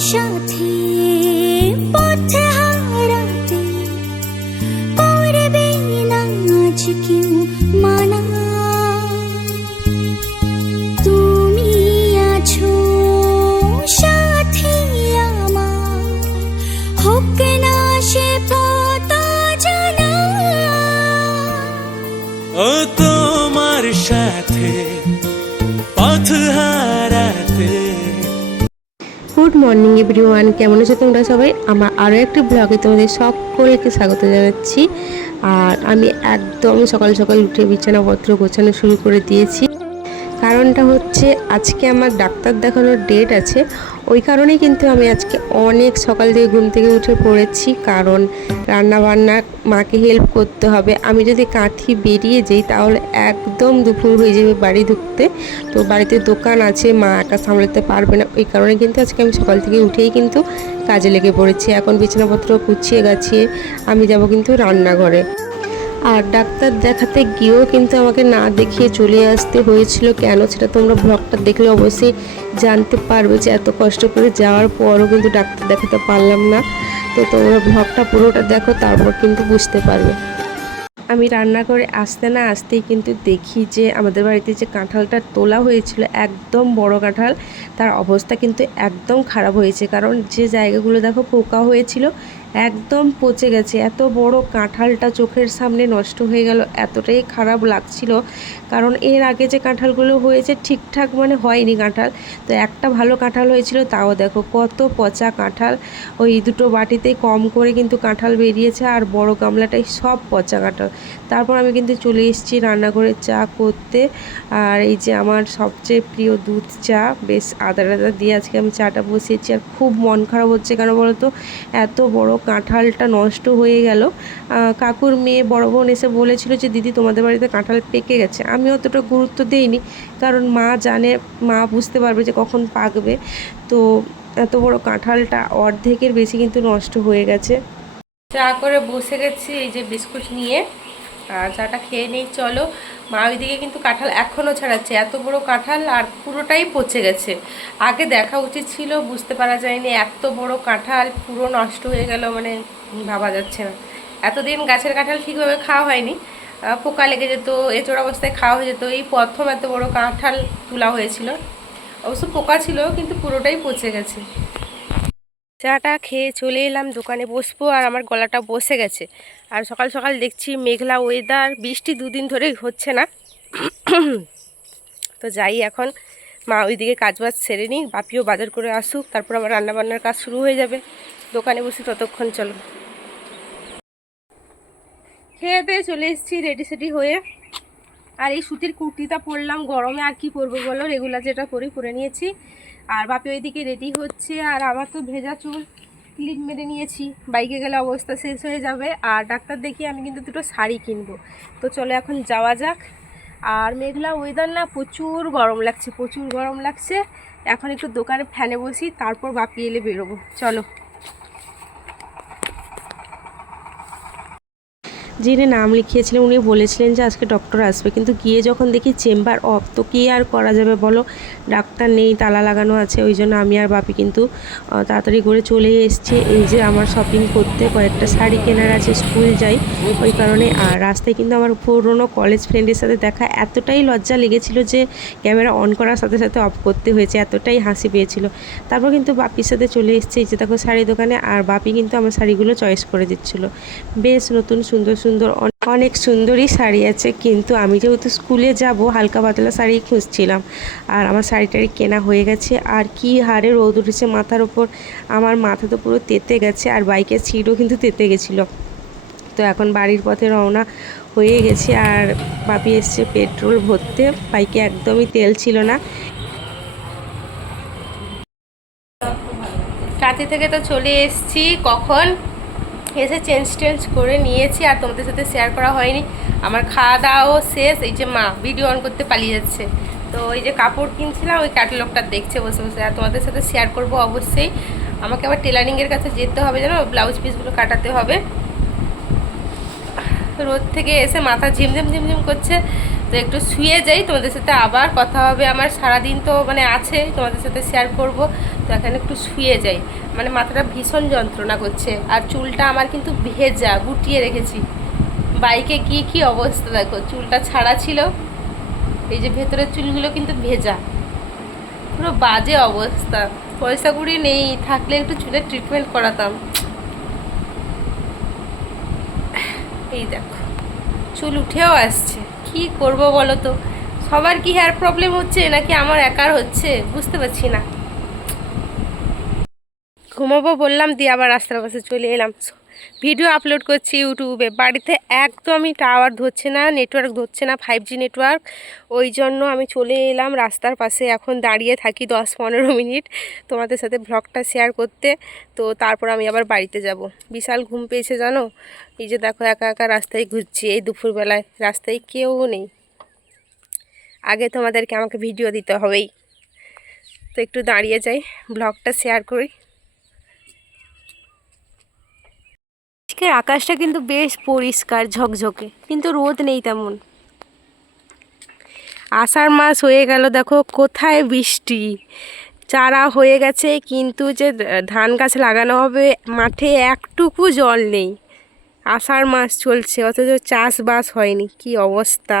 সাথে পথে হারাতে পারবে না আজ কেউ মানা। তুমি আছো সাথে আমার, হোক না সে পথ জানা। ও তোমার সাথে পথ হারাতে। গুড মর্নিং এভরিওয়ান, কেমন আছো তোমরা সবাই? আমার আরও একটি ব্লগে তোমাদের সকলকে স্বাগত জানাচ্ছি। আর আমি একদম সকাল সকাল উঠে বিছানাপত্র গোছানো শুরু করে দিয়েছি। কারণটা হচ্ছে আজকে আমার ডাক্তার দেখানোর ডেট আছে, ওই কারণেই কিন্তু আমি আজকে অনেক সকাল থেকে ঘুম থেকে উঠে পড়েছি। কারণ রান্না বান্না মাকে হেল্প করতে হবে। আমি যদি কাঁথি বেরিয়ে যাই তাহলে একদম দুপুর হয়ে যাবে বাড়ি ঢুকতে। তো বাড়িতে দোকান আছে, মা একা সামলাতে পারবে না, ওই কারণে কিন্তু আজকে আমি সকাল থেকে উঠেই কিন্তু কাজে লেগে পড়েছি। এখন বিছানাপত্র গুছিয়ে গাছিয়ে আমি যাব কিন্তু রান্নাঘরে। আর ডাক্তার দেখাতে গিয়েও কিন্তু আমাকে না দেখিয়ে চলে আসতে হয়েছিল। কেন সেটা তোমরা ব্লগটা দেখলে অবশ্যই জানতে পারবে যে এত কষ্ট করে যাওয়ার পরও কিন্তু ডাক্তার দেখাতে পারলাম না। তো তোমরা ব্লগটা পুরোটা দেখো, তারপর কিন্তু বুঝতে পারবে। আমি রান্না করে আসতে না আসতেই কিন্তু দেখি যে আমাদের বাড়িতে যে কাঁঠালটা তোলা হয়েছিল, একদম বড় কাঁঠাল, তার অবস্থা কিন্তু একদম খারাপ হয়েছে। কারণ যে জায়গাগুলো দেখো পোকা হয়েছিল একদম পচে গেছে। এত বড় কাঁঠালটা চোখের সামনে নষ্ট হয়ে গেল, এতটাই খারাপ লাগছিল। কারণ এর আগে যে কাঁঠালগুলো হয়েছে ঠিকঠাক মানে হয়নি কাঁঠাল, তো একটা ভালো কাঁঠাল হয়েছিল, তাও দেখো কত পচা কাঁঠাল। ওই দুটো বাটিতেই কম করে কিন্তু কাঁঠাল বেরিয়েছে, আর বড় গামলাটাই সব পচা কাঁঠাল। তারপর আমি কিন্তু চলে এসেছি রান্নাঘরে চা করতে। আর এই যে আমার সবচেয়ে প্রিয় দুধ চা, বেশ আদা টাদা দিয়ে আজকে আমি চাটা বসিয়েছি। আর খুব মন খারাপ হচ্ছে, কেন বলো তো, এত বড় কাঁঠালটা নষ্ট হয়ে গেল। কাকুর মেয়ে বড় বোন এসে বলেছিল যে দিদি তোমাদের বাড়িতে কাঁঠাল পেকে গেছে। আমি অতটা গুরুত্ব দিইনি, কারণ মা জানে, মা বুঝতে পারবে যে কখন পাকবে। তো এত বড় কাঁঠালটা অর্ধেকের বেশি কিন্তু নষ্ট হয়ে গেছে। চা করে বসে গেছি এই যে বিস্কুট নিয়ে, আর চাটা খেয়ে নেই চলো। মা ওইদিকে কিন্তু কাঁঠাল এখনও ছাড়াচ্ছে, এত বড় কাঁঠাল আর পুরোটাই পচে গেছে। আগে দেখা উচিত ছিল, বুঝতে পারা যায়নি এত বড় কাঁঠাল পুরো নষ্ট হয়ে গেল, মানে ভাবা যাচ্ছে না। এতদিন গাছের কাঁঠাল ঠিকভাবে খাওয়া হয়নি, পোকা লেগে যেত, এঁচড় অবস্থায় খাওয়া হয়ে যেত। এই প্রথম এত বড় কাঁঠাল তোলা হয়েছিল, অবশ্য পোকা ছিল কিন্তু পুরোটাই পচে গেছে। চাটা খেয়ে চলে এলাম দোকানে বসবো, আর আমার গলাটা বসে গেছে। আর সকাল সকাল দেখছি মেঘলা ওয়েদার, বৃষ্টি দুদিন ধরেই হচ্ছে না। তো যাই এখন, মা ওইদিকে কাজবাজ সেরে নিই, বাপিও বাজার করে আসুক, তারপর আমার রান্নাবান্নার কাজ শুরু হয়ে যাবে। দোকানে বসে ততক্ষণ চলো। খেয়ে দিয়ে চলে এসেছি রেডি সেডি হয়ে। আর এই সুতির কুর্তিটা পরলাম, গরমে আর কি পরবো বলো, রেগুলার যেটা পরে নিয়েছি। আর বাপি ওইদিকে রেডি হচ্ছে, আর আমার তো ভেজা চুল, ক্লিপ মেরে নিয়েছি, বাইকে গেলে অবস্থা শেষ হয়ে যাবে। আর ডাক্তার দেখিয়ে আমি কিন্তু দুটো শাড়ি কিনবো। তো চলো এখন যাওয়া যাক। আর মেঘলা ওয়েদার না, প্রচুর গরম লাগছে, প্রচুর গরম লাগছে। এখন একটু দোকানে ফ্যানে বসি, তারপর বাপি এলে বেরোবো, চলো। যিনি নাম লিখিয়েছিলেন উনি বলেছিলেন যে আজকে ডক্টর আসবে, কিন্তু গিয়ে যখন দেখি চেম্বার অফ, তো কী আর করা যাবে বলো, ডাক্তার নেই, তালা লাগানো আছে। ওই জন্য আমি আর বাপি কিন্তু তাড়াতাড়ি করে চলে এসেছি। এই যে আমার শপিং করতে কয়েকটা শাড়ি কেনার আছে, স্কুল যাই ওই কারণে। আর রাস্তায় কিন্তু আমার পুরনো কলেজ ফ্রেন্ডের সাথে দেখা, এতটাই লজ্জা লেগেছিল যে ক্যামেরা অন করার সাথে সাথে অফ করতে হয়েছে, এতটাই হাসি পেয়েছিল। তারপর কিন্তু বাপির সাথে চলে এসেছি এই যে দেখো শাড়ি দোকানে। আর বাপি কিন্তু আমার শাড়িগুলো চয়েস করে দিচ্ছিলো, বেশ নতুন সুন্দর সুন্দর অনেক সুন্দরই শাড়ি আছে। কিন্তু আমি যেহেতু স্কুলে যাব, হালকা পাতলা শাড়ি খুঁজছিলাম। আর আমার শাড়িটারি কেনা হয়ে গেছে। আর কি হারে রোদ উঠেছে মাথার ওপর, আমার মাথা তো পুরো তেতে গেছে, আর বাইকের সিটও কিন্তু তেতে গেছিলো। তো এখন বাড়ির পথে রওনা হয়ে গেছি। আর বাপি এসছে পেট্রোল ভরতে, বাইকে একদমই তেল ছিল না। কাঁথি থেকে তো চলে এসছি কখন, এসে চেঞ্জ করে নিয়েছি, আর তোমাদের সাথে শেয়ার করা হয়নি। আমার খাওয়া দাওয়াও শেষ, এই যে মা ভিডিও অন করতে পালিয়ে যাচ্ছে। তো এই যে কাপড় কিনছিলাম, ওই ক্যাটালগটা দেখছে বসে বসে, আর তোমাদের সাথে শেয়ার করব অবশ্যই। আমাকে আবার টেলারিংয়ের কাছে যেতে হবে, জানো, ব্লাউজ পিসগুলো কাটাতে হবে। রোদ থেকে এসে মাথা ঝিমঝিম করছে, তো একটু শুয়ে যাই, তোমাদের সাথে আবার কথা হবে। আমার সারাদিন তো মানে আছে, তোমাদের সাথে শেয়ার করব। তো এখানে একটু শুয়ে যাই, মানে মাথাটা ভীষণ যন্ত্রণা করছে। আর চুলটা আমার কিন্তু ভেজা, গুটিয়ে রেখেছি। বাইকে গিয়ে কী অবস্থা দেখো, চুলটা ছাড়া ছিল, এই যে ভেতরের চুলগুলো কিন্তু ভেজা, পুরো বাজে অবস্থা। পয়সা কুড়ি নেই, থাকলে একটু চুলের ট্রিটমেন্ট করাতাম। এই দেখো চুল উঠেও আসছে, কি করব বলো তো? সবার কি হেয়ার প্রবলেম হচ্ছে নাকি আমার একার হচ্ছে বুঝতে পারছি না। ঘুমাবো বললাম, দিয়ে আবার রাস্তার পাশে চলে এলাম। ভিডিও আপলোড করছি ইউটিউবে। বাড়িতে একদমই টাওয়ার ধরছে না, নেটওয়ার্ক ধরছে না, 5G নেটওয়ার্ক। ওই জন্য আমি চলে এলাম রাস্তার পাশে, এখন দাঁড়িয়ে থাকি 10-15 মিনিট তোমাদের সাথে ব্লগটা শেয়ার করতে। তো তারপর আমি আবার বাড়িতে যাব। বিশাল ঘুম পেয়েছে জানো। এই যে দেখো একা একা রাস্তায় ঘুরছি এই দুপুরবেলায়, রাস্তায় কেউ নেই। আগে তোমাদেরকে আমাকে ভিডিও দিতে হবেই, তো একটু দাঁড়িয়ে যাই, ব্লগটা শেয়ার করি। আজকের আকাশটা কিন্তু বেশ পরিষ্কার ঝকঝকে, কিন্তু রোদ নেই তেমন। আষাঢ় মাস হয়ে গেল, দেখো কোথায় বৃষ্টি। চারা হয়ে গেছে, কিন্তু যে ধান গাছ লাগানো হবে মাঠে একটুকু জল নেই। আষাঢ় মাস চলছে অথচ চাষবাস হয়নি, কি অবস্থা।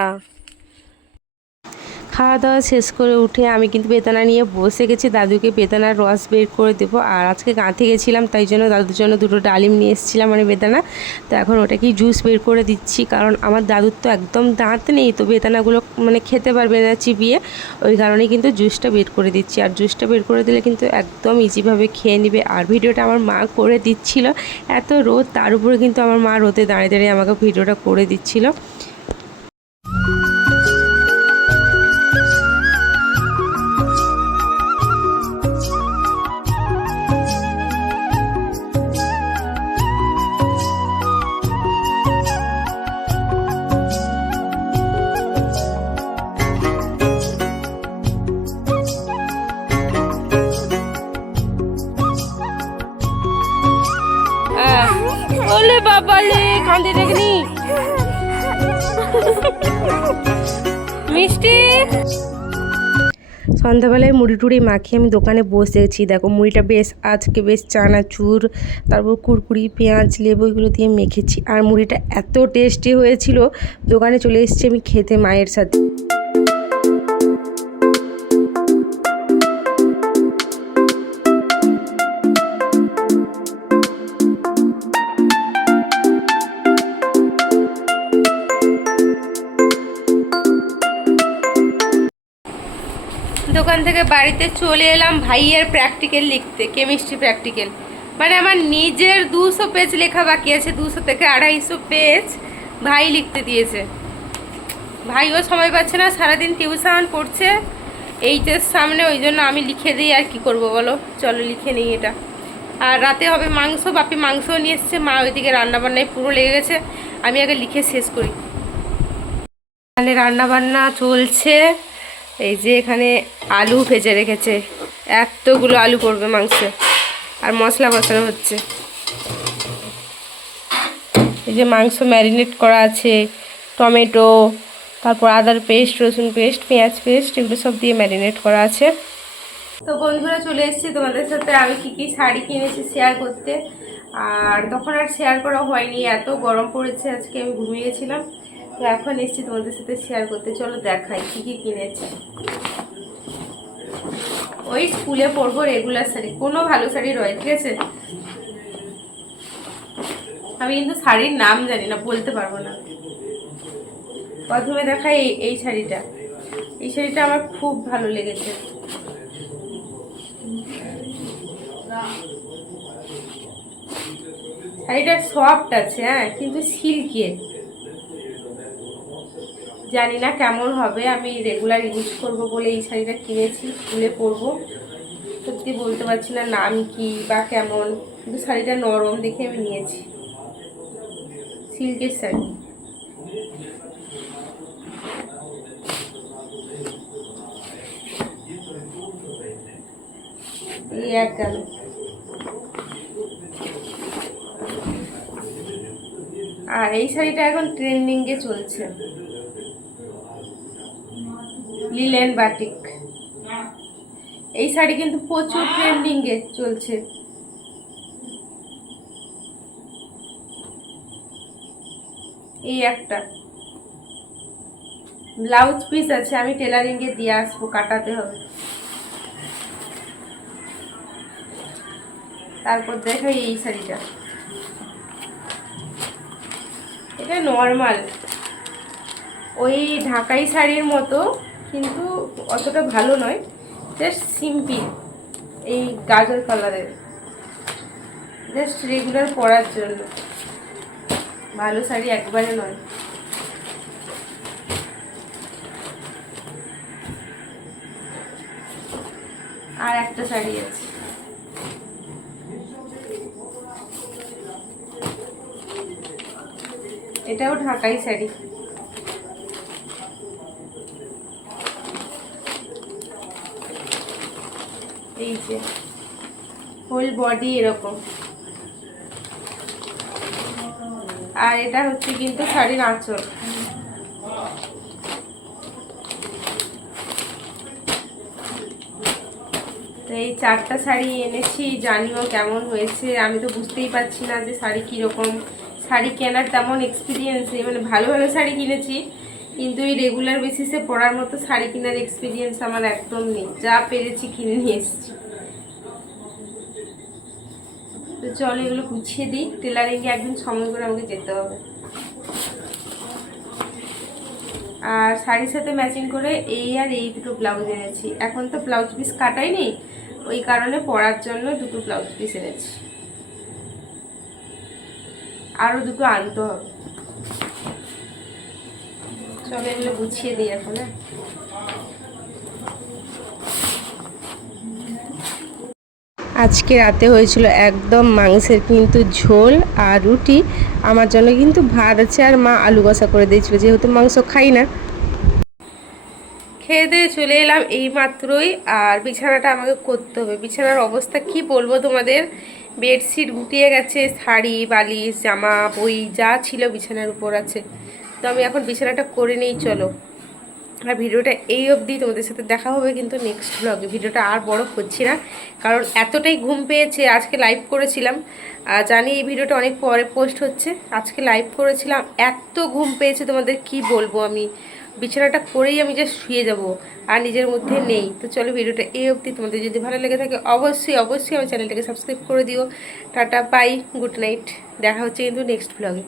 খাওয়া দাওয়া শেষ করে উঠে আমি কিন্তু বেদানা নিয়ে বসে গেছি, দাদুকে বেদানার রস বের করে দেবো। আর আজকে গাঁথে গেছিলাম, তাই জন্য দাদুর জন্য 2টো ডালিম নিয়ে এসেছিলাম, মানে বেদানা। তো এখন ওটাকেই জুস বের করে দিচ্ছি, কারণ আমার দাদুর তো একদম দাঁত নেই, তো বেদানাগুলো মানে খেতে পারবে না চিবিয়ে। ওই কারণেই কিন্তু জুসটা বের করে দিচ্ছি। আর জুসটা বের করে দিলে কিন্তু একদম ইজিভাবে খেয়ে নেবে। আর ভিডিওটা আমার মা করে দিচ্ছিল, এত রোদ তার উপরে কিন্তু আমার মা রোদে দাঁড়িয়ে দাঁড়িয়ে আমাকে ভিডিওটা করে দিচ্ছিল। ওলে বাবালে কাঁদে দেখনি মিষ্টি। সন্ধ্যাবেলায় মুড়ি টুড়ি মাখিয়ে আমি দোকানে বসেছি। দেখো মুড়িটা বেশ আজকে বেশ চানাচুর, তারপর কুরকুরি, পেঁয়াজ, লেবু এগুলো দিয়ে মেখেছি। আর মুড়িটা এত টেস্টি হয়েছিল, দোকানে চলে এসেছি আমি খেতে মায়ের সাথে। দোকান থেকে বাড়িতে চলে এলাম ভাইয়ের প্র্যাকটিক্যাল লিখতে, কেমিস্ট্রি প্র্যাকটিক্যাল। মানে আমার নিজের 200 পেজ লেখা বাকি আছে, 200 থেকে 250 পেজ ভাই লিখতে দিয়েছে। ভাইও সময় পাচ্ছে না, সারাদিন টিউশন পড়ছে এইচএস সামনে, ওই জন্য আমি লিখে দিই। আর কি করব বলো, চলো লিখে নিই এটা। আর রাতে হবে মাংস, বাপি মাংসও নিয়ে এসছে, মা ওইদিকে রান্নাবান্নায় পুরো লেগে গেছে। আমি আগে লিখে শেষ করি। এখানে রান্নাবান্না চলছে, এই যে এখানে আলু ভেজে রেখেছে, এতগুলো আলু পড়বে মাংসে। আর মশলা কষানো হচ্ছে, এই যে মাংস ম্যারিনেট করা আছে, টমেটো, তারপর আদার পেস্ট, রসুন পেস্ট, পেঁয়াজ পেস্ট, এগুলো সব দিয়ে ম্যারিনেট করা আছে। তো বন্ধুরা চলে এসেছি তোমাদের সাথে আমি কী শাড়ি কিনেছি শেয়ার করতে। আর তখন আর শেয়ার করা হয়নি, এত গরম পড়েছে, আজকে আমি ঘুমিয়েছিলাম। তো এখন এসেছি তোমাদের সাথে শেয়ার করতে, চলো দেখাই কী কী কিনেছি। ওই স্কুলে পরবো রেগুলার শাড়ি, কোনো ভালো শাড়ি রয়, ঠিক আছে। আমি কিন্তু শাড়ির নাম জানি না, বলতে পারবো না। প্রথমে দেখাই এই শাড়িটা। এই শাড়িটা আমার খুব ভালো লেগেছে। শাড়িটা সফট আছে, হ্যাঁ, কিন্তু সিল্কের। জানি না কেমন হবে, আমি রেগুলার ইউজ করব বলে এই শাড়িটা কিনেছি, স্কুলে পরবো। সত্যি বলতে পারছি না নাম কি বা কেমন, কিন্তু শাড়িটা নরম দেখে আমি নিয়েছি। সিল্কের শাড়ি। এই এক গেল। আর এই শাড়িটা এখন ট্রেন্ডিংয়ে চলছে, লিলেন বাটিক। এই শাড়ি কিন্তু প্রচুর ট্রেন্ডিং এ চলছে। এই একটা ব্লাউজ পিস আছে, আমি টেলারিং এ দিয়ে আসবো, কাটাতে হবে। তারপর দেখাই এই শাড়িটা, এটা নর্মাল ওই ঢাকাই শাড়ির মতো, কিন্তু অতটা ভালো নয়, জাস্ট সিম্পল। এই গাজর কালারের, জাস্ট রেগুলার পরার জন্য, ভালো শাড়ি একবারে নয়। আর একটা শাড়ি আছে, এটাও ঢাকাই শাড়ি। এই যে হোল বডি এরকম, আর এটা হচ্ছে কিন্তু শাড়ির আঁচল। তো এই 4টা শাড়ি এনেছি, জানিও কেমন হয়েছে। আমি তো বুঝতেই পারছি না যে শাড়ি কীরকম। শাড়ি কেনার তেমন এক্সপিরিয়েন্স নেই, মানে ভালো ভালো শাড়ি কিনেছি, কিন্তু এই রেগুলার বেসিসে পরার মতো শাড়ি কেনার এক্সপিরিয়েন্স আমার একদম নেই। যা পেরেছি কিনে নিয়ে এসেছি। তো চলো এগুলো গুছিয়ে দিই, টেলারিংয়ে একদিন সময় করে আমাকে যেতে হবে। আর শাড়ির সাথে ম্যাচিং করে এই আর এই দুটো ব্লাউজ এনেছি। এখন তো ব্লাউজ পিস কাটাই নেই, ওই কারণে পরার জন্য দুটো ব্লাউজ পিস এনেছি, আরও দুটো আনতে হবে। চলো এগুলো গুছিয়ে দিই এখন। হ্যাঁ, আজকে রাতে হয়েছিল একদম মাংসের কিন্তু ঝোল আর রুটি। আমার জন্য কিন্তু ভাত আছে, আর মা আলু কষা করে দিয়েছিল, যেহেতু মাংস খাই না। খেয়ে দিয়ে চলে এলাম এই মাত্রই, আর বিছানাটা আমাকে করতে হবে। বিছানার অবস্থা কি বলবো তোমাদের, বেডশিট গুটিয়ে গেছে, শাড়ি বালিশ জামা বই যা ছিল বিছানার উপর আছে। তো আমি এখন বিছানাটা করে নিই, চলো। আর ভিডিওটা এই অবধি, তোমাদের সাথে দেখা হবে কিন্তু নেক্সট ব্লগে। ভিডিওটা আর বড় করছি না, কারণ এতটাই ঘুম পেয়েছে। আজকে লাইভ করেছিলাম, জানি এই ভিডিওটা অনেক পরে পোস্ট হচ্ছে, আজকে লাইভ করেছিলাম, এত ঘুম পেয়েছে তোমাদের কি বলবো। আমি বিছানাটা করেই আমি জাস্ট শুয়ে যাব, আর নিজের মধ্যে নেই। তো চলো ভিডিওটা এই অবধি, তোমাদের যদি ভালো লেগে থাকে অবশ্যই অবশ্যই আমার চ্যানেলটাকে সাবস্ক্রাইব করে দিও। টাটা বাই, গুড নাইট, দেখা হচ্ছে কিন্তু নেক্সট ব্লগে।